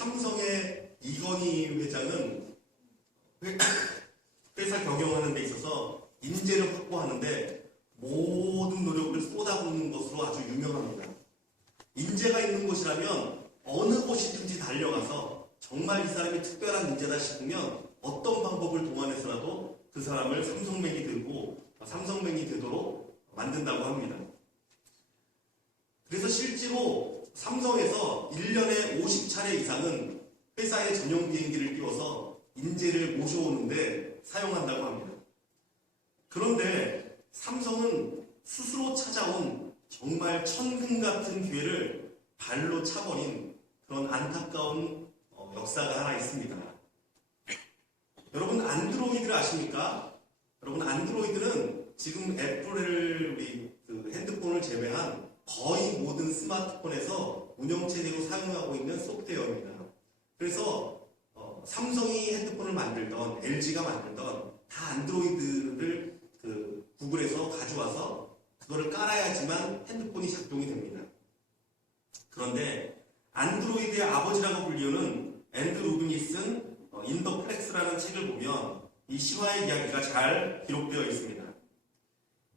삼성의 이건희 회장은 회사 경영하는 데 있어서 인재를 확보하는데 모든 노력을 쏟아붓는 것으로 아주 유명합니다. 인재가 있는 곳이라면 어느 곳이든지 달려가서 정말 이 사람이 특별한 인재다 싶으면 어떤 방법을 동원해서라도 그 사람을 삼성맨이 되도록 만든다고 합니다. 그래서 실제로 삼성에서 1년에 50차례 이상은 회사의 전용 비행기를 띄워서 인재를 모셔오는데 사용한다고 합니다. 그런데 삼성은 스스로 찾아온 정말 천금 같은 기회를 발로 차버린 그런 안타까운 역사가 하나 있습니다. 여러분 안드로이드를 아십니까? 여러분 안드로이드는 지금 애플을 우리 핸드폰을 제외한 거의 모든 스마트폰에서 운영체제로 사용하고 있는 소프트웨어입니다. 그래서 삼성이 핸드폰을 만들던 LG가 만들던 다 안드로이드를 구글에서 가져와서 그거를 깔아야지만 핸드폰이 작동이 됩니다. 그런데 안드로이드의 아버지라고 불리우는 앤드 루빈이 쓴 인더 플렉스라는 책을 보면 이 실화의 이야기가 잘 기록되어 있습니다.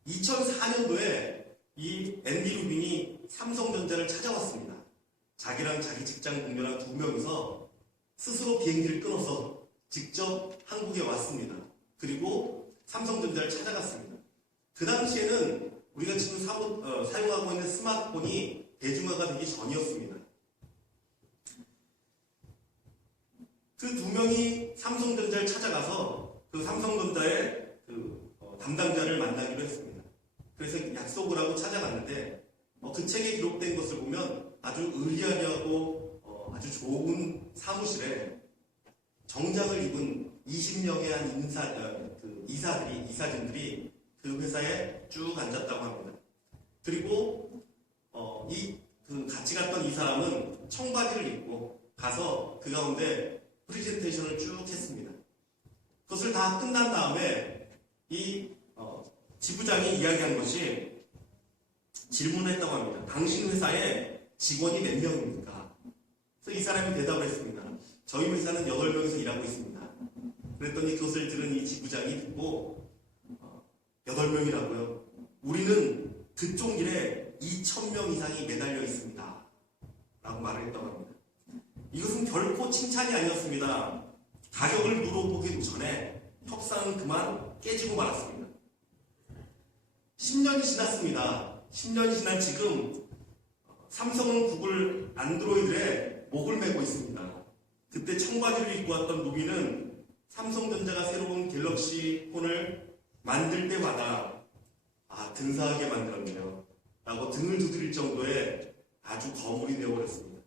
2004년도에 이 앤디 루빈이 삼성전자를 찾아왔습니다. 자기랑 자기 직장 동료랑 2명이서 스스로 비행기를 끊어서 직접 한국에 왔습니다. 그리고 삼성전자를 찾아갔습니다. 그 당시에는 우리가 지금 사용하고 있는 스마트폰이 대중화가 되기 전이었습니다. 그 2명이 삼성전자를 찾아가서 그 삼성전자의 담당자를 만나기로 했습니다. 그래서 약속을 하고 찾아갔는데 그 책에 기록된 것을 보면 아주 의리하고 아주 좋은 사무실에 정장을 입은 20명의 한 이사진들이 그 회사에 쭉 앉았다고 합니다. 그리고 같이 갔던 이 사람은 청바지를 입고 가서 그 가운데 프레젠테이션을 쭉 했습니다. 그것을 다 끝난 다음에 이 지부장이 이야기한 것이 질문을 했다고 합니다. 당신 회사에 직원이 몇 명입니까? 그래서 이 사람이 대답을 했습니다. 저희 회사는 8명이서 일하고 있습니다. 그랬더니 그것을 들은 이 지부장이 듣고 8명이라고요? 우리는 그쪽 일에 2,000명 이상이 매달려 있습니다. 라고 말을 했다고 합니다. 이것은 결코 칭찬이 아니었습니다. 가격을 물어보기 전에 협상은 그만 깨지고 말았습니다. 10년이 지났습니다. 10년이 지난 지금 삼성은 구글 안드로이드에 목을 메고 있습니다. 그때 청바지를 입고 왔던 루비는 삼성전자가 새로운 갤럭시 폰을 만들 때마다 근사하게 만들었네요 라고 등을 두드릴 정도의 아주 거물이 되어버렸습니다.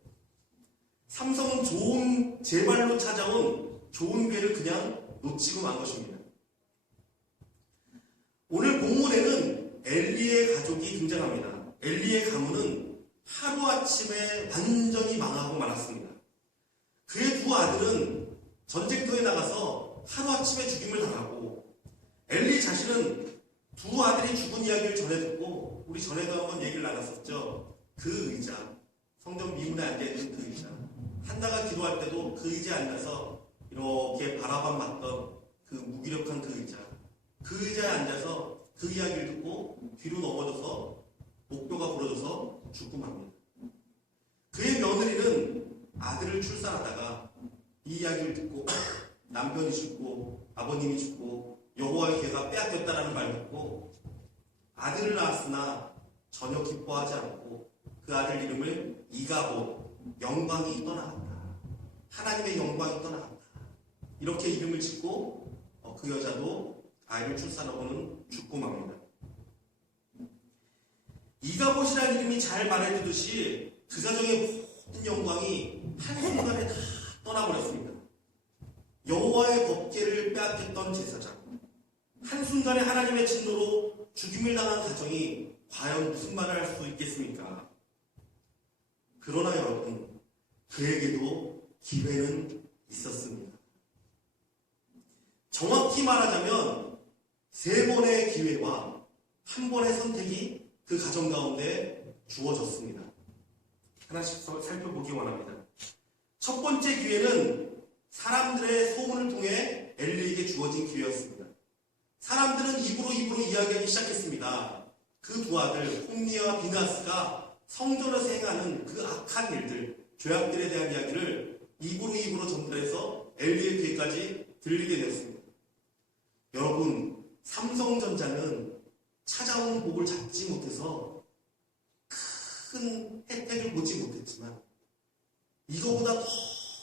삼성은 제 발로 찾아온 좋은 기회를 그냥 놓치고 만 것입니다. 오늘 본문에는 엘리의 가족이 등장합니다. 엘리의 가문은 하루아침에 완전히 망하고 말았습니다. 그의 2 아들은 전쟁터에 나가서 하루아침에 죽임을 당하고 엘리 자신은 2 아들이 죽은 이야기를 전해 듣고 우리 전에도 한번 얘기를 나눴었죠. 그 의자, 성전 미문에 앉아있는 그 의자, 한나가 기도할 때도 그 의자에 앉아서 이렇게 바라만 맞던 그 무기력한 그 의자에 앉아서 그 이야기를 듣고 뒤로 넘어져서 목뼈가 부러져서 죽고 맙니다. 그의 며느리는 아들을 출산하다가 이 이야기를 듣고 남편이 죽고 아버님이 죽고 여호와의 개가 빼앗겼다라는 말 듣고 아들을 낳았으나 전혀 기뻐하지 않고 그 아들 이름을 이가봇, 영광이 떠나갔다. 하나님의 영광이 떠나갔다. 이렇게 이름을 짓고 그 여자도 아이를 출산하고는 죽고 맙니다. 이가봇이라는 이름이 잘 말해주듯이 그 가정의 모든 영광이 한순간에 다 떠나버렸습니다. 여호와의 법궤를 빼앗겼던 제사장, 한순간에 하나님의 진노로 죽임을 당한 가정이 과연 무슨 말을 할 수 있겠습니까? 그러나 여러분, 그에게도 기회는 있었습니다. 정확히 말하자면 3번의 기회와 1번의 선택이 그 가정 가운데 주어졌습니다. 하나씩 살펴보기 원합니다. 첫 번째 기회는 사람들의 소문을 통해 엘리에게 주어진 기회였습니다. 사람들은 입으로 이야기하기 시작했습니다. 그 두 아들 홈니와 비나스가 성전에서 행하는 그 악한 일들, 죄악들에 대한 이야기를 입으로 전달해서 엘리의 귀에까지 들리게 되었습니다. 여러분, 삼성전자는 찾아온 복을 잡지 못해서 큰 혜택을 보지 못했지만 이거보다 더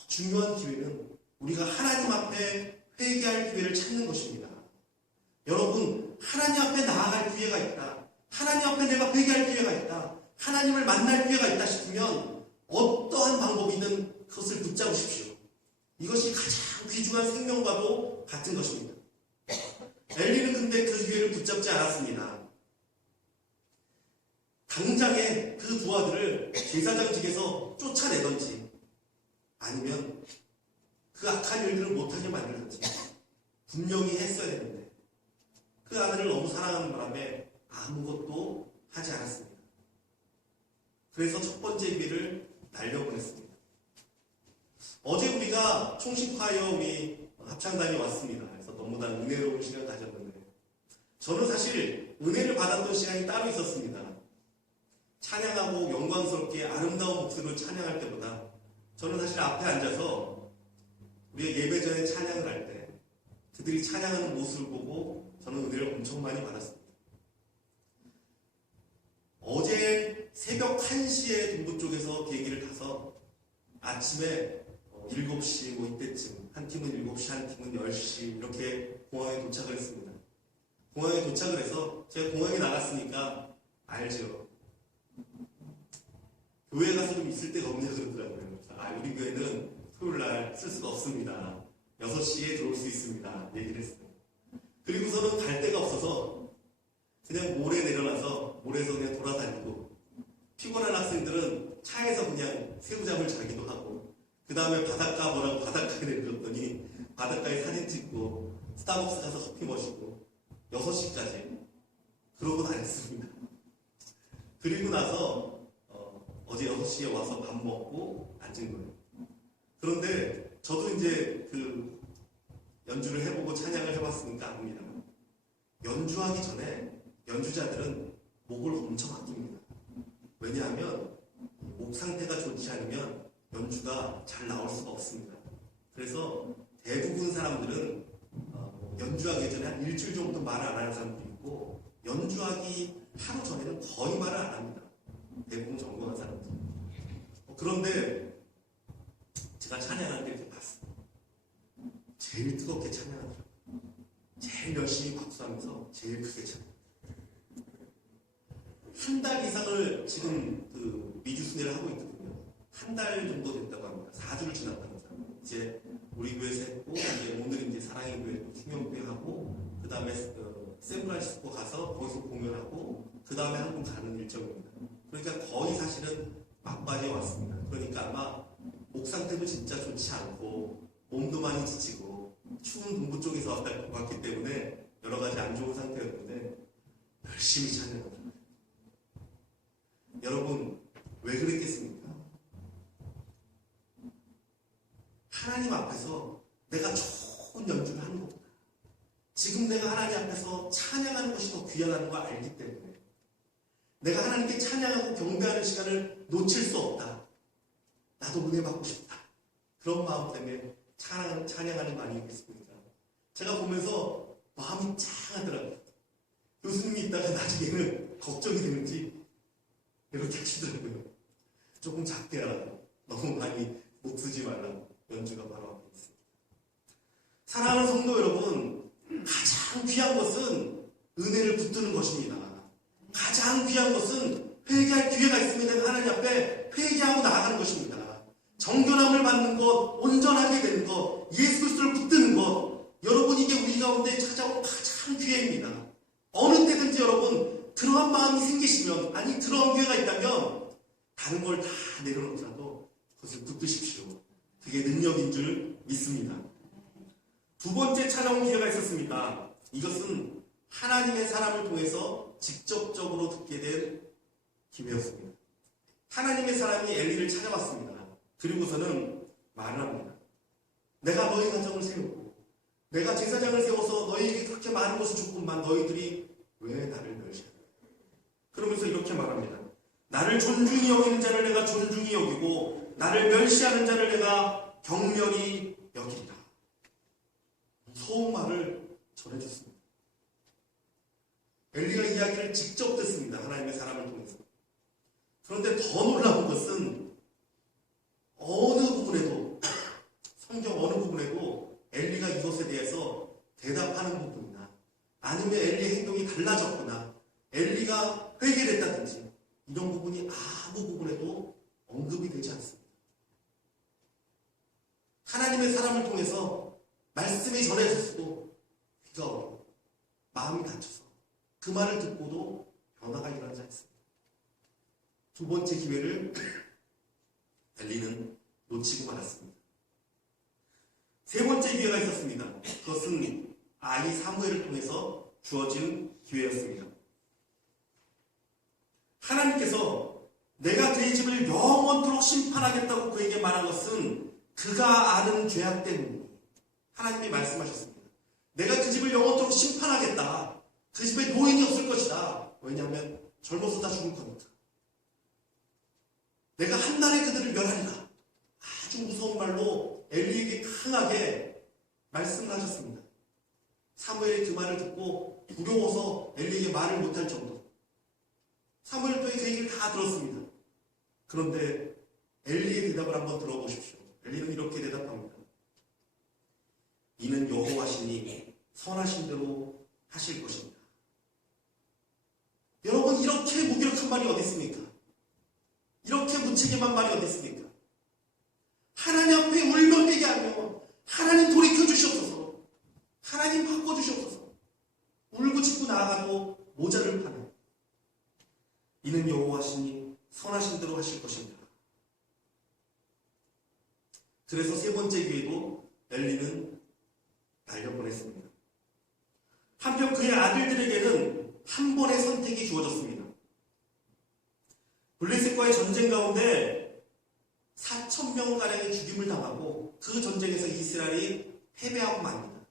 중요한 기회는 우리가 하나님 앞에 회개할 기회를 찾는 것입니다. 여러분, 하나님 앞에 나아갈 기회가 있다. 하나님 앞에 내가 회개할 기회가 있다. 하나님을 만날 기회가 있다 싶으면 어떠한 방법이든 그것을 붙잡으십시오. 이것이 가장 귀중한 생명과도 같은 것입니다. 엘리는 근데 그 기회를 붙잡지 않았습니다. 당장에 그 두 아들을 제사장직에서 쫓아내던지 아니면 그 악한 일들을 못하게 만들던지 분명히 했어야 되는데 그 아들을 너무 사랑하는 바람에 아무것도 하지 않았습니다. 그래서 첫 번째 기회를 날려보냈습니다. 어제 우리가 총식파이어 우리 합창단이 왔습니다. 그래서 너무나 은혜로운 시간을 가졌는데 저는 사실 은혜를 받았던 시간이 따로 있었습니다. 찬양하고 영광스럽게 아름다운 목소리로 찬양할 때보다 저는 사실 앞에 앉아서 우리가 예배 전에 찬양을 할 때 그들이 찬양하는 모습을 보고 저는 은혜를 엄청 많이 받았습니다. 어제 새벽 1시에 동부 쪽에서 비행기를 타서 아침에 7시 이때쯤 한 팀은 7시 한 팀은 10시 이렇게 공항에 도착을 했습니다. 공항에 도착을 해서 제가 공항에 나갔으니까 알죠. 교회 가서 좀 있을 데가 없냐 그러더라고요. 우리 교회는 토요일날 쓸 수가 없습니다. 6시에 들어올 수 있습니다. 얘기를 했어요. 그리고서는 갈 데가 없어서 그냥 모래 내려놔서 모래에서 그냥 돌아다니고 피곤한 학생들은 차에서 그냥 새우잠을 자기도 하고 그 다음에 바닷가 보라고 바닷가에 내려줬더니 바닷가에 사진 찍고 스타벅스 가서 커피 마시고 6시까지 그러고 다녔습니다. 그리고 나서 어제 6시에 와서 밥 먹고 앉은 거예요. 그런데 저도 이제 그 연주를 해보고 찬양을 해봤으니까 압니다. 연주하기 전에 연주자들은 목을 엄청 아낍니다. 왜냐하면 목 상태가 좋지 않으면 연주가 잘 나올 수가 없습니다. 그래서 대부분 사람들은 연주하기 전에 한 일주일 정도 말을 안 하는 사람도 있고 연주하기 하루 전에는 거의 말을 안 합니다. 대부분 전공한 사람들. 그런데 제가 찬양하는 게 이렇게 봤어요. 제일 뜨겁게 찬양하더라고요. 제일 열심히 박수하면서 제일 크게 찬양. 한 달 이상을 지금 그 미주순회를 하고 있거든요. 한 달 정도 됐다고 합니다. 4주를 지났다고 합니다. 이제 우리 교회에서 했고 이제 오늘 이제 사랑의 교회 충영교회 하고 그 다음에 샌프란시스코 가서 거기서 공연하고 그 다음에 한국 가는 일정입니다. 그러니까 거의 사실은 막바지에 왔습니다. 그러니까 아마 목 상태도 진짜 좋지 않고 몸도 많이 지치고 추운 동부 쪽에서 왔기 때문에 여러 가지 안 좋은 상태였는데 열심히 찬양합니다. 여러분 왜 그랬겠습니까? 하나님 앞에서 내가 좋은 연주를 하는 것보다 지금 내가 하나님 앞에서 찬양하는 것이 더 귀하다는 걸 알기 때문에 내가 하나님께 찬양하고 경배하는 시간을 놓칠 수 없다. 나도 은혜 받고 싶다. 그런 마음 때문에 찬양하는 거 아니겠습니까? 제가 보면서 마음이 짱하더라고요. 교수님이 있다가 나중에는 걱정이 되는지 이렇게 하시더라고요. 조금 작게 하라고. 너무 많이 못 쓰지 말라고. 연주가 바로 앞에 있습니다. 사랑하는 성도 여러분, 가장 귀한 것은 은혜를 붙드는 것입니다. 가장 귀한 것은 회개할 기회가 있으면 내가 하나님 앞에 회개하고 나아가는 것입니다. 정결함을 받는 것, 온전하게 되는 것, 예수 그리스도를 붙드는 것, 여러분 이게 우리 가운데 찾아온 가장 기회입니다. 어느 때든지 여러분 그러한 마음이 생기시면, 아니 그러한 기회가 있다면 다른 걸 다 내려놓더라도 그것을 붙드십시오. 그게 능력인 줄 믿습니다. 두 번째 찾아온 기회가 있었습니다. 이것은 하나님의 사람을 통해서 직접적으로 듣게 된 기회였습니다. 하나님의 사람이 엘리를 찾아왔습니다. 그리고서는 말을 합니다. 내가 너희 가정을 세우고 내가 제사장을 세워서 너희에게 그렇게 많은 것을 줬건만 너희들이 왜 나를 멸시하냐. 그러면서 이렇게 말합니다. 나를 존중히 여기는 자를 내가 존중히 여기고 나를 멸시하는 자를 내가 경멸히 여기리라. 무서운 말을 전해줬습니다. 엘리가 이야기를 직접 듣습니다. 하나님의 사람을 통해서. 그런데 더 놀라운 것은 어느 부분에도 성경 어느 부분에도 엘리가 이것에 대해서 대답하는 부분이나 아니면 엘리의 행동이 달라졌거나 엘리가 회개했다든지 이런 부분이 아무 부분에도 언급이 되지 않습니다. 하나님의 사람을 통해서 말씀이 전해졌어도 귀가 어려워 마음이 다쳐서 그 말을 듣고도 변화가 일어나지 않습니다. 두 번째 기회를 엘리는 놓치고 말았습니다. 세 번째 기회가 있었습니다. 그것은 아이 사무엘을 통해서 주어진 기회였습니다. 하나님께서 내가 그의 집을 영원토록 심판하겠다고 그에게 말한 것은 그가 아는 죄악 때문이니 하나님이 말씀하셨습니다. 내가 그 집을 영원토록 심판하겠다. 그 집에 노인이 없을 것이다. 왜냐하면 젊어서 다 죽을 거니까. 내가 한날에 그들을 멸하리라. 아주 무서운 말로 엘리에게 강하게 말씀을 하셨습니다. 사무엘이 그 말을 듣고 두려워서 엘리에게 말을 못할 정도. 사무엘 또한 그 얘기를 다 들었습니다. 그런데 엘리의 대답을 한번 들어보십시오. 엘리는 이렇게 대답합니다. 이는 여호와시니 선하신 대로 하실 것입니다. 여러분, 이렇게 무기력한 말이 어디 있습니까? 이렇게 무책임한 말이 어디 있습니까? 하나님 앞에 울먹이게 하며 하나님 돌이켜 주시옵소서, 하나님 바꿔 주시옵소서, 울부짖고 나아가도 모자를 파는 이는 여호와시니 선하신 대로 하실 것입니다. 그래서 세 번째 기회도 엘리는 날려보냈습니다. 한편 그의 아들들에게는 한 번의 선택이 주어졌습니다. 블레셋과의 전쟁 가운데 4,000명가량이 죽임을 당하고 그 전쟁에서 이스라엘이 패배하고 맙니다.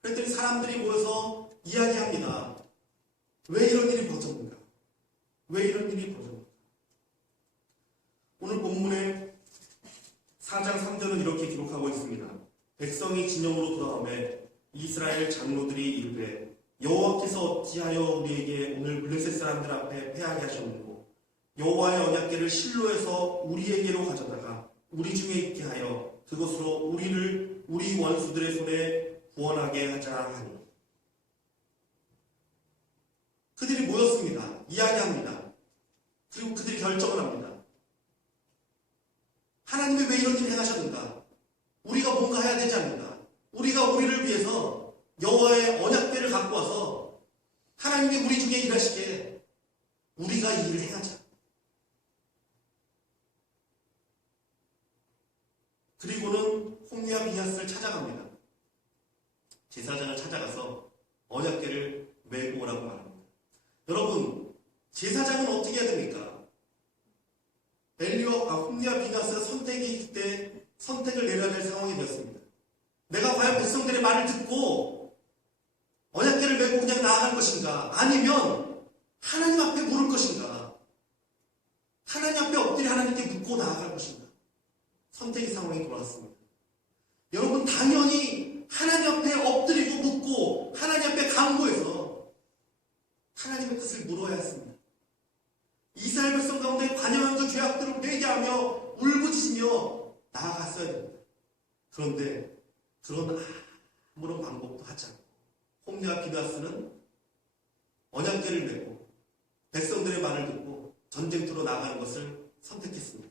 그랬더니 사람들이 모여서 이야기합니다. 왜 이런 일이 벌어졌는가? 왜 이런 일이 벌어졌는가? 오늘 본문에 4장 3절은 이렇게 기록하고 있습니다. 백성이 진영으로 돌아오매 이스라엘 장로들이 이르되 여호와께서 어찌하여 우리에게 오늘 블레셋 사람들 앞에 패하게 하셨느고 여호와의 언약궤를 실로에서 우리에게로 가져다가 우리 중에 있게 하여 그것으로 우리를 우리 원수들의 손에 구원하게 하자 하니. 그들이 모였습니다. 이야기합니다. 그리고 그들이 결정을 합니다. 하나님이 왜 이런 일을 행하셨는가? 우리가 뭔가 해야 되지 않는가? 우리가 우리를 위해서 여호와의 언약궤를 갖고 와서 하나님이 우리 중에 일하시게 우리가 이 일을 행하자. 그리고는 홈리와 비냐스를 찾아갑니다. 제사장을 찾아가서 언약궤를 메고 오라고 말합니다. 여러분, 제사장은 어떻게 해야 됩니까? 홈리와 비냐스가 선택이 그때 선택을 내려야 될 상황이 되었습니다. 내가 과연 백성들의 말을 듣고 언약궤를 메고 그냥 나아갈 것인가? 아니면 하나님 앞에 물을 것인가? 하나님 앞에 엎드려 하나님께 묻고 나아갈 것인가? 선택의 상황이 돌아왔습니다. 여러분, 당연히 하나님 앞에 엎드리고 묻고 하나님 앞에 간구해서 하나님의 뜻을 물어야 했습니다. 이스라엘 백성 가운데 관영한 그 죄악들을 회개하며 울부짖으며 나아갔어야 됩니다. 그런데 그런 아무런 방법도 하지 않고 홈리와 비냐스는 언약궤를 메고 백성들의 말을 듣고 전쟁터로 나가는 것을 선택했습니다.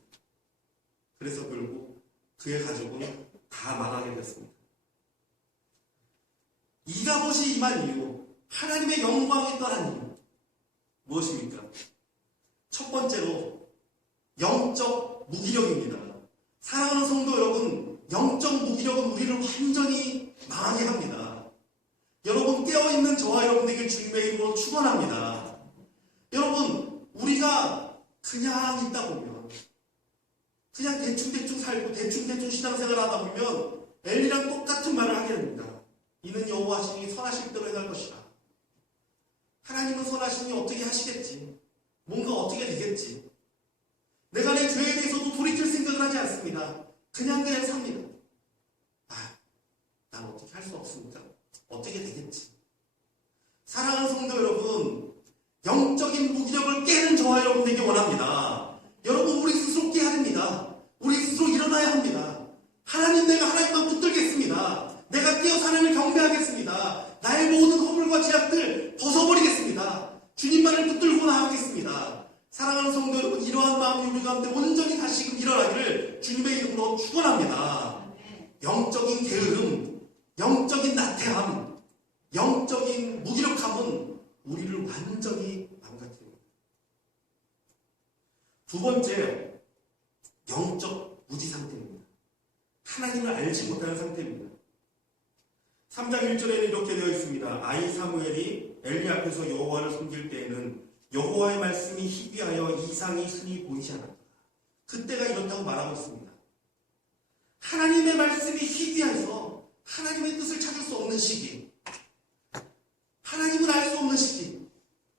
그래서 결국 그의 가족은 다 망하게 됐습니다. 이가봇이 임한 이유, 하나님의 영광이 떠난 이유 무엇입니까? 첫 번째로 영적 무기력입니다. 사랑하는 성도 여러분, 영적 무기력은 우리를 완전히 망하게 합니다. 여러분, 깨어있는 저와 여러분에게 주님의 이름으로 축원합니다. 여러분, 우리가 그냥 있다 보면 그냥 대충대충 살고 대충대충 신앙생활 하다 보면 엘리랑 똑같은 말을 하게 됩니다. 이는 여호와시니 선하실 대로 행할 것이라. 하나님은 선하시니 어떻게 하시겠지. 뭔가 어떻게 되겠지. 내가 내 죄에 대해서도 돌이킬 생각을 하지 않습니다. 그냥 삽니다. 난 어떻게 할 수 없습니다. 어떻게 되겠지. 사랑하는 성도 여러분, 영적인 무기력을 깨는 저와 여러분 되기 원합니다. 여러분, 우리 스스로 깨야 됩니다. 우리 스스로 일어나야 합니다. 하나님, 내가 하나님만 붙들겠습니다. 내가 깨어서 하나님을 경배하겠습니다. 나의 모든 허물과 제약들 벗어버리겠습니다. 주님만을 붙들고 나아가겠습니다. 사랑하는 성도 여러분, 이러한 마음이 우리 가운데 온전히 다시금 일어나기를 주님의 이름으로 축원합니다. 영적인 게으름, 영적인 나태함, 영적인 무기력함은 우리를 완전히 망가뜨립니다. 두 번째, 영적 무지 상태입니다. 하나님을 알지 못하는 상태입니다. 3장 1절에는 이렇게 되어 있습니다. 아이 사무엘이 엘리 앞에서 여호와를 섬길 때에는 여호와의 말씀이 희귀하여 이상이 흔히 보이지 않았다. 그때가 이렇다고 말하고 있습니다. 하나님의 말씀이 희귀해서 하나님의 뜻을 찾을 수 없는 시기, 하나님을 알 수 없는 시기,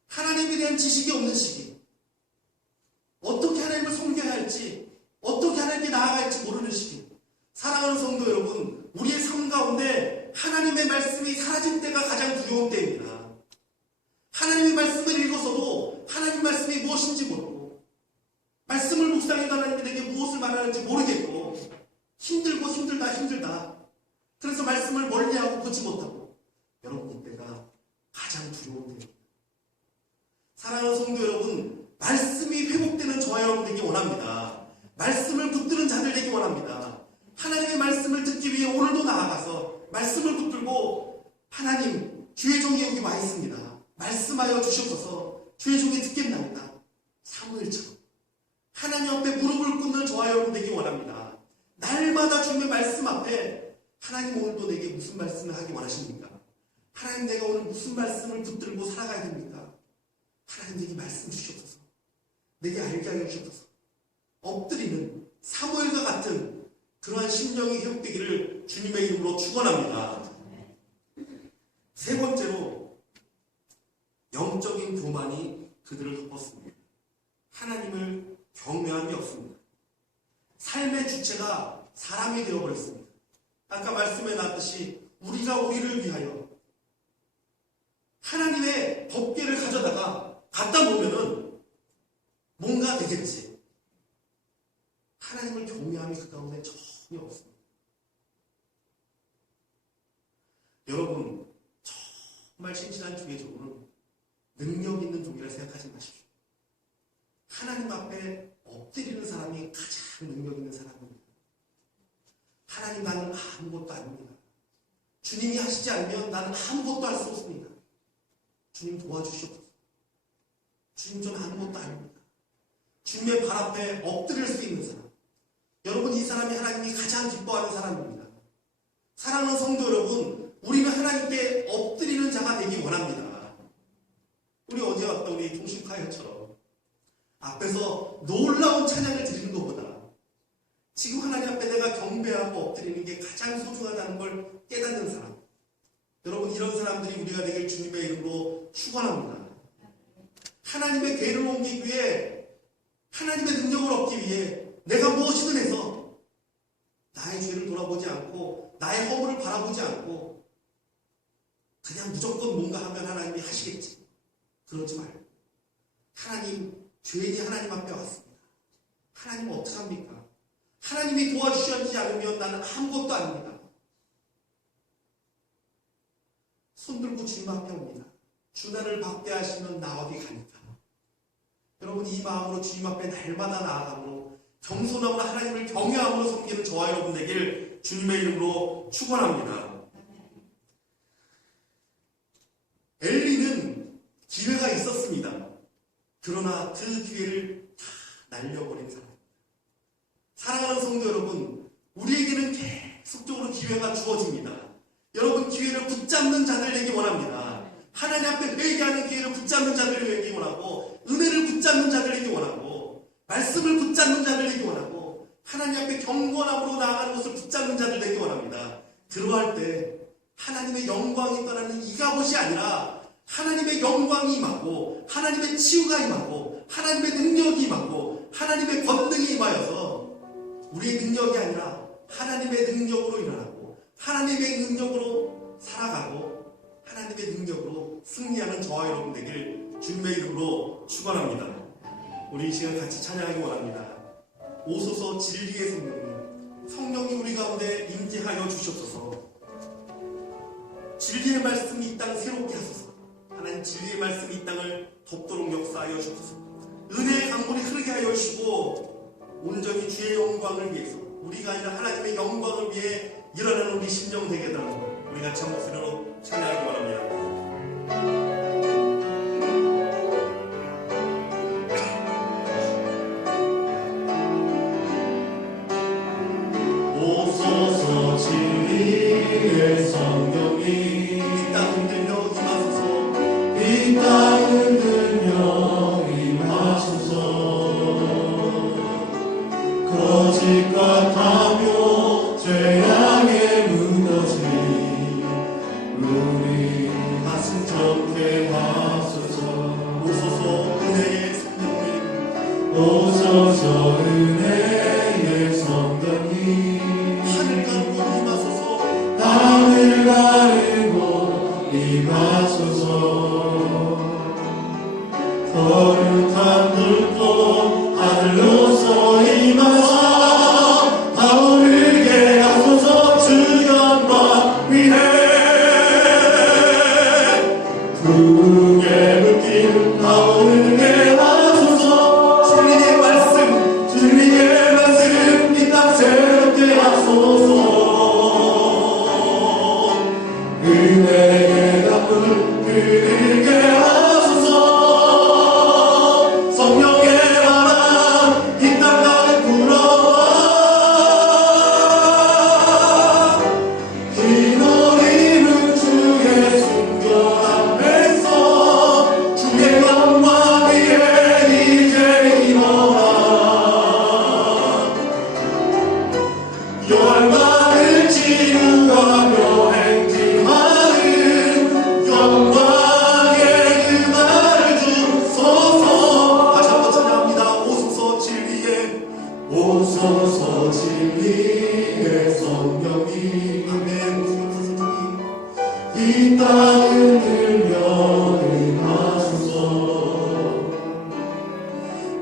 하나님에 대한 지식이 없는 시기, 어떻게 하나님을 섬겨야 할지, 어떻게 하나님께 나아가야 할지 모르는 시기. 사랑하는 성도 여러분, 우리의 삶 가운데 하나님의 말씀이 사라진 때가 가장 두려운 때입니다. 하나님의 말씀을 읽어서도 하나님의 말씀이 무엇인지 모르고, 말씀을 묵상해도 하나님이 내게 무엇을 말하는지 모르겠고, 힘들다. 그래서 말씀을 멀리하고 보지 못하고, 여러분, 이때가 가장 두려운 때입니다. 사랑하는 성도 여러분, 말씀이 회복되는 저와 여러분 되기 원합니다. 말씀을 붙드는 자들 되기 원합니다. 하나님의 말씀을 듣기 위해 오늘도 나아가서 말씀을 붙들고, 하나님, 주의 종이 여기 와 있습니다. 말씀하여 주시옵소서. 주의 종이 듣겠나이다. 사무엘처럼 하나님 앞에 무릎을 꿇는 저와 여러분 되기 원합니다. 날마다 주님의 말씀 앞에, 하나님 오늘도 내게 무슨 말씀을 하기 원하십니까? 하나님, 내가 오늘 무슨 말씀을 붙들고 살아가야 됩니까? 하나님, 내게 말씀 주시옵소서. 내게 알게 하여 주시옵소서. 엎드리는 사무엘과 같은 그러한 심령이 회복되기를 주님의 이름으로 축원합니다. 세 번째로, 영적인 교만이 그들을 덮었습니다. 하나님을 경외함이 없습니다. 삶의 주체가 사람이 되어버렸습니다. 아까 말씀에 나왔듯이 우리가 우리를 위하여 하나님의 법궤를 가져다가 갖다 놓으면은 뭔가 되겠지. 하나님을 경외함이 그 가운데 전혀 없습니다. 여러분, 정말 신실한 주의 종은 능력 있는 종이라 생각하지 마십시오. 하나님 앞에 엎드리는 사람이 가장 능력 있는 사람입니다. 하나님, 나는 아무것도 아닙니다. 주님이 하시지 않으면 나는 아무것도 할 수 없습니다. 주님 도와주시옵소서. 주님, 저는 아무것도 아닙니다. 주님의 발 앞에 엎드릴 수 있는 사람. 여러분, 이 사람이 하나님이 가장 기뻐하는 사람입니다. 사랑하는 성도 여러분, 우리는 하나님께 엎드리는 자가 되기 원합니다. 우리 어제 왔던 우리 통신파이어처럼 앞에서 놀라운 찬양을 드리는 것보다 지금 하나님 앞에 내가 경배하고 엎드리는 게 가장 소중하다는 걸 깨닫는 사람. 여러분, 이런 사람들이 우리가 되길 주님의 이름으로 축원합니다. 하나님의 궤를 옮기기 위해, 하나님의 능력을 얻기 위해 내가 무엇이든 해서 나의 죄를 돌아보지 않고 나의 허물을 바라보지 않고 그냥 무조건 뭔가 하면 하나님이 하시겠지. 그러지 말고, 하나님, 죄인이 하나님 앞에 왔습니다. 하나님 어떡합니까? 하나님이 도와주시지 않으면 나는 아무것도 아닙니다. 손들고 주님 앞에 옵니다. 주 나를 받게 하시면 나 어디 가니까. 여러분, 이 마음으로 주님 앞에 날마다 나아가므로 겸손함으로 하나님을 경외함으로 섬기는 저와 여러분 되길 주님의 이름으로 축원합니다. 엘리는 기회가 있었습니다. 그러나 그 기회를 다 날려버린 사람. 사랑하는 성도 여러분, 우리에게는 계속적으로 기회가 주어집니다. 여러분, 기회를 붙잡는 자들 되기 원합니다. 하나님 앞에 회개하는 기회를 붙잡는 자들 되기 원하고, 은혜를 붙잡는 자들 되기 원하고, 말씀을 붙잡는 자들 되기 원하고, 하나님 앞에 경건함으로 나아가는 것을 붙잡는 자들 되기 원합니다. 들어갈 때 하나님의 영광이 떠나는 이가봇이 아니라 하나님의 영광이 임하고 하나님의 치유가 임하고 하나님의 능력이 임하고 하나님의 권능이 임하여서 우리의 능력이 아니라 하나님의 능력으로 일어나고 하나님의 능력으로 살아가고 하나님의 능력으로 승리하는 저와 여러분 되길 주님의 이름으로 축원합니다. 우리 이 시간 같이 찬양하기 원합니다. 오소서 진리의 성령님, 성령이 우리 가운데 임재하여 주시옵소서. 진리의 말씀이 이 땅 새롭게 하소서. 하나님 진리의 말씀이 이 땅을 덮도록 역사하여 주옵소서. 은혜의 강물이 흐르게 하여 주시고 온전히 주의 영광을 위해서 우리가 아니라 하나님의 영광을 위해 일어나는 우리 심령 되게 달라고 우리 같이 한 목소리로 찬양하기 원합니다. 오소서 진리의 성령이 이 땅 흔들려 임하소서. 이 땅 흔들려 임하소서. 거짓과 탐욕 죄악에 무너진 우리 가슴 적게 하소서. 오소서 은혜의 성령님, 오소서 은혜의 성령이 하늘 가르고 임하소서. 하늘 가르고 임하소서. 거룩한 불꽃 하늘로서 임하사 타오르게 하소서. 주 영광 위에 구름의 불길 타오르게 하소서. 진리의 말씀, 진리의 말씀 이 땅 새롭게 하소서. 은혜의 강물 흐르게 하소서. 성령의 바람 이 땅 가득 불어와 기도림은 주의 순결한 백성 주의 영광 위에 이제 일어나 열방을 치유하며 행진하는 영광의 그날을 주소서. 다시 한번 찬양합니다. 오소서 진리의 오소서 진리의 성령이 아멘. 오소서 주님, 이 땅을 들며 임하소서.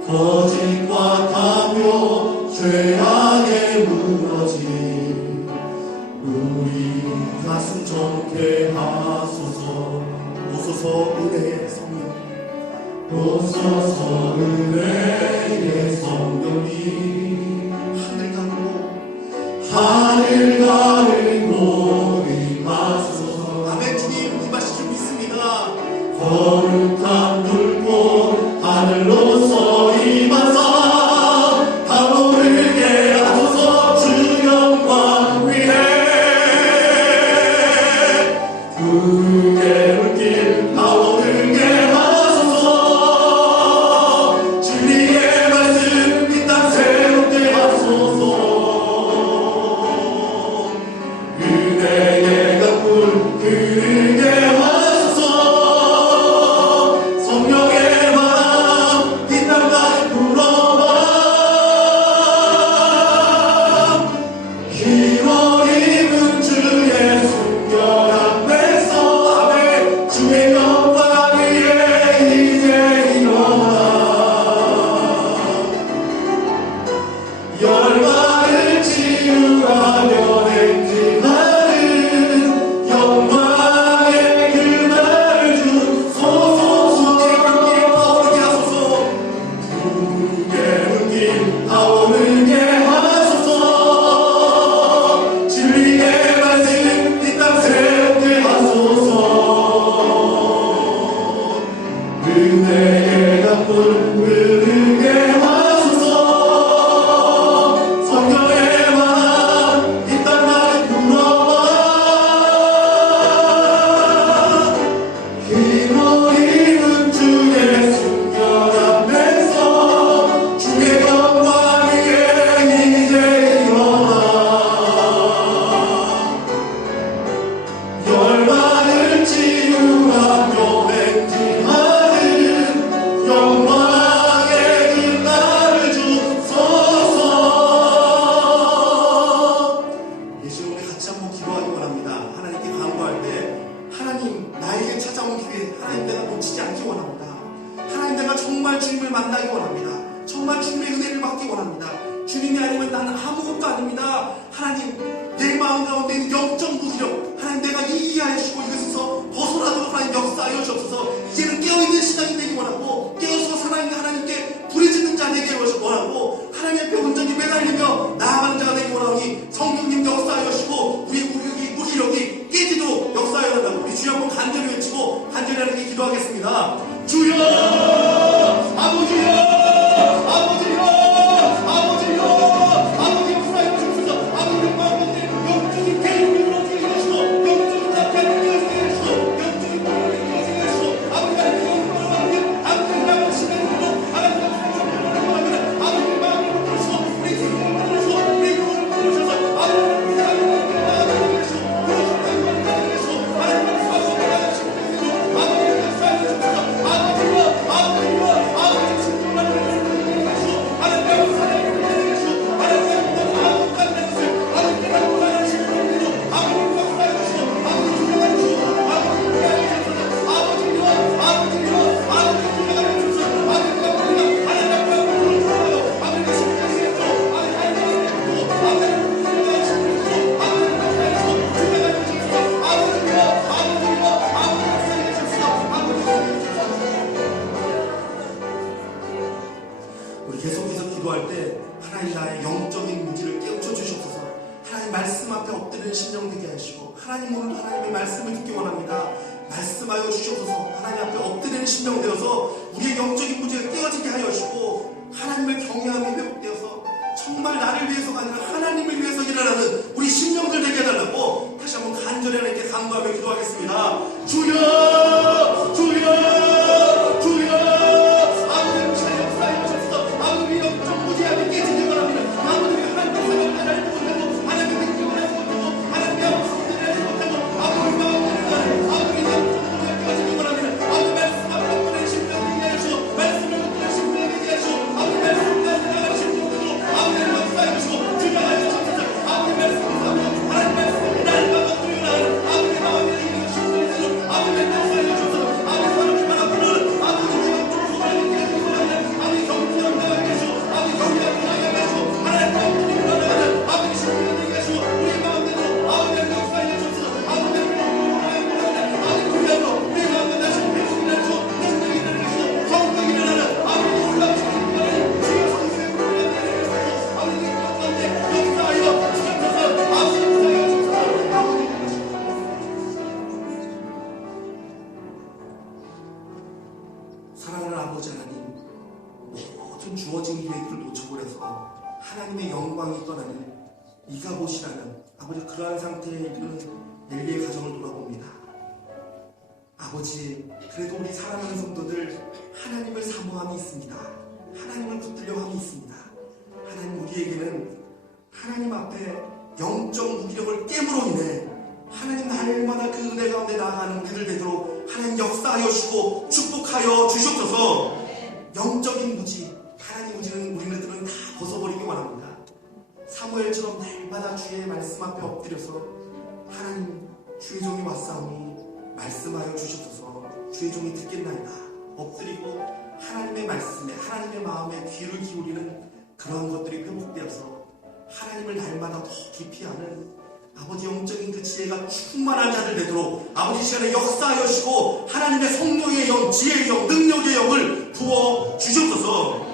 거짓과 탐욕 죄악에 무너진 우리 가슴 좁게 하소서. 오소서 은혜의 성령, 오소서 은혜의 성령이 하늘 가르고 하늘 가르고 임하소서. 아멘. 주님 임하실 줄 믿습니다. 거룩한 불꽃 하늘로서 임하사 타오르게 하소서. 주 영광 위에 구름의 불길 타오르게 하소서. 진리의 말씀 이 땅 새롭게 하소서. 은혜의 강물 흐르게 하소서. 성령의 바람 이 땅 가득 불어와 기도림은 주의 순결한 백성 아멘. 주의 영광 위에 이제 일어나 열방을 치유하며 행진하는 영광의 그날을 주소서. 주님의 불길 타오르게 하소서. 구름의 불길 타오르게 하소서. 진리의 말씀 이 땅 새롭게 하소서. 은혜의 강물 흐르게 하소서. 성령의 바람 이 땅 아니면 나는 아무것도 아닙니다. 하나님, 내 마음 가운데 있는 영적 무기력, 하나님 내가 이해하시고 이것에서 벗어나도록 하나님 역사하여 주옵소서. 이제는 깨어있는 신앙이 되기 원하고, 깨어서 살아있는 하나님께 부르짖는 자 되기 원하고, 하나님 앞에 온전히 매달리며 나아가는 자가 되기 원하오니 성령님 역사하여 주시고, 우리의 무기력이 깨지도록 역사하여 달라고 우리 주여 한번 간절히 외치고 간절히 하나님께 기도하겠습니다. 주여, 아버지여, 아버지여, 아버지여, 아버지 역사하여 주옵소서. 아버지 마음에 영적인 대륙을 어떻게 해주시고, 영적인 답변을 이어지게 해주시고, 영적인 문을 이어지게 해주시고, 아버지 하나님 영광을 받는 당장 나갈 시간으로 하나님 원합니다. 아버지 마음을 붙들으시고, 우리 생명을 붙들으시고, 우리 영혼을 붙들으셔서 아버지 하나님 나아가게 해주시고, 그러시고 나아가게 해주시고, 하나님 사고가 나가시고 아버지 역사하여 주옵소서. 아버지여, 아버지여, 아버지 진정한 은혜를 주시고, 하나님 역사하여 주시고, 하나님 아무것도 안 것을 아버지가 원하시는 분으로 아버지 역사하여 주시고, 아버지 주장하여 주시고, 아버지 주장하여 주셔서 아버지여, 아버지여, 아버지 주장하여 주셔서 아버지가 우리가 하나님 앞에 부르짖어요. 아버지가 심장이 했고, 아버지 하나님을 했고, 아버지를 부르짖어요. 아버지를 역사하여 주시고, 주장하여 주셔서 아버지여, 아버지여, 아버지 역사하여 주셔서 아버지 우리 계속해서 기도할 때 하나님 나의 영적인 무지를 깨우쳐 주시옵소서. 하나님 말씀 앞에 엎드리는 심령 되게 하시고, 하나님 오늘도 하나님의 말씀을 듣기 원합니다. 말씀하여 주시옵소서. 하나님 앞에 엎드리는 심령 되어서 우리의 영적인 무지가 깨어지게 하여 주시고, 하나님을 경외함이 회복되어서 정말 나를 위해서가 아니라 하나님을 위해서 일어나는 우리 심령들 되게 해달라고 다시 한번 간절히 하나님께 간구하며 기도하겠습니다. 주여, 주여, 주여, 아버지 역사하여 주셔서 아버지 영적 무지함이 깨지기 원합니다. 아버지 하나님의 사랑을 알지 못하고 하나님의 능력을 알지 못하고 하나님의 성질을 알지 못하고 아버지 마음을 가는 아버지 영적 무지가 깨지기 원합니다. 아버지 말씀 앞에 엎드리는 심령 되게 하시고, 말씀을 엎드리는 심령 되게 하시고, 아버지 말씀까지 나가는 심령으로 아버지를 역사하여 주시고 주장하여 주셔서 아버지 말씀을 하고 하나님 말씀을 날마다 엎드리는 아버지 마음에 있는 심령으로 아버지 역사하여 주셔서 아버지 사랑만 앞으로는 아버지 영적 소망이 깨지기 원합니다. 아버지 경주랑 나가게 하시고, 아버지 경주랑 나가게 하시고, 하나님 마음으로 나가는 아버지 심령 되게 하시고, 우리 마음대로 아버지를 역사하여 주셔서 아버지를 아버지 구별로 우리 마음에 다시 회복이 나시고, 능력이 일어나시고, 성격이 일어나는 아버지 놀랍시고 주여 성수의 부름을 내려주시고 아버지 가운데 역사하여 주셔서 아버지 역사하여 주셔서 사랑하는 아버지 하나님, 모든 주어진 계획을 놓쳐버려서 하나님의 영광이 떠나는 이가봇이라는 아버지 그러한 상태에 이르는 엘리의 가정을 돌아봅니다. 아버지, 그래도 우리 사랑하는 성도들 하나님을 사모함이 있습니다. 하나님을 붙들려 함이 있습니다. 하나님, 우리에게는 하나님 앞에 영적 무기력을 깨므로 인해 하나님 날마다 그 은혜 가운데 나아가는 우리들 되도록 하나님 역사하여 주시고 축복하여 주시옵소서. 영적인 무지, 하나님 무지는 우리들은 다 벗어버리기 원합니다. 사무엘처럼 날마다 주의 말씀 앞에 엎드려서 하나님, 주의 종이 왔사오니 말씀하여 주시옵소서. 주의 종이 듣겠나이다 엎드리고 하나님의 말씀에, 하나님의 마음에 귀를 기울이는 그런 것들이 회복되어서 하나님을 날마다 더 깊이 아는 아버지 영적인 그 지혜가 충만한 자들 되도록 아버지 시간에 역사하여 주시고 하나님의 성령의 영, 지혜의 영, 능력의 영을 부어 주시옵소서.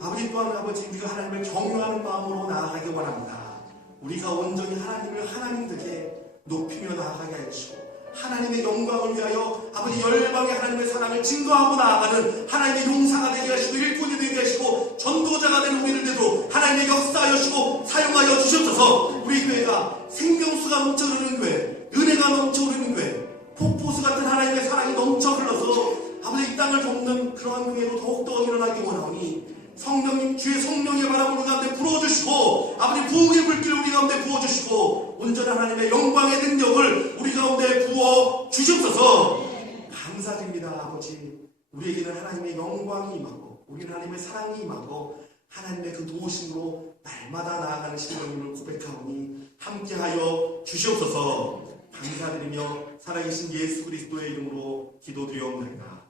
아버지, 또한 아버지, 우리가 하나님을 경외하는 마음으로 나아가기 원합니다. 우리가 온전히 하나님을 하나님들에게 높이며 나아가게 하여 주시고 하나님의 영광을 위하여 아버지 열방의 하나님의 사랑을 증거하고 나아가는 하나님의 용사가 되게 하시고 일꾼이 되게 하시고 전도자가 되는 우리를 되도록 하나님의 역사하여 주시고 사용하여 주시옵소서. 우리 교회가 생명수가 넘쳐 흐르는 교회, 은혜가 넘쳐 흐르는 교회, 폭포수 같은 하나님의 사랑이 넘쳐 흘러서 아버지 이 땅을 돕는 그러한 교회로 더욱더 일어나기 원하오니 성령님, 주의 성령의 바람을 우리 가운데 불어주시고 아버지 부흥의 불길을 우리 가운데 부어주시고 온전한 하나님의 영광의 능력을 우리 가운데 부어 주시옵소서. 감사드립니다. 아버지, 우리에게는 하나님의 영광이 임하고 우리는 하나님의 사랑이 임하고 하나님의 그 도우심으로 날마다 나아가는 신령님을 고백하오니 함께하여 주시옵소서. 감사드리며 살아계신 예수 그리스도의 이름으로 기도드리옵나이다.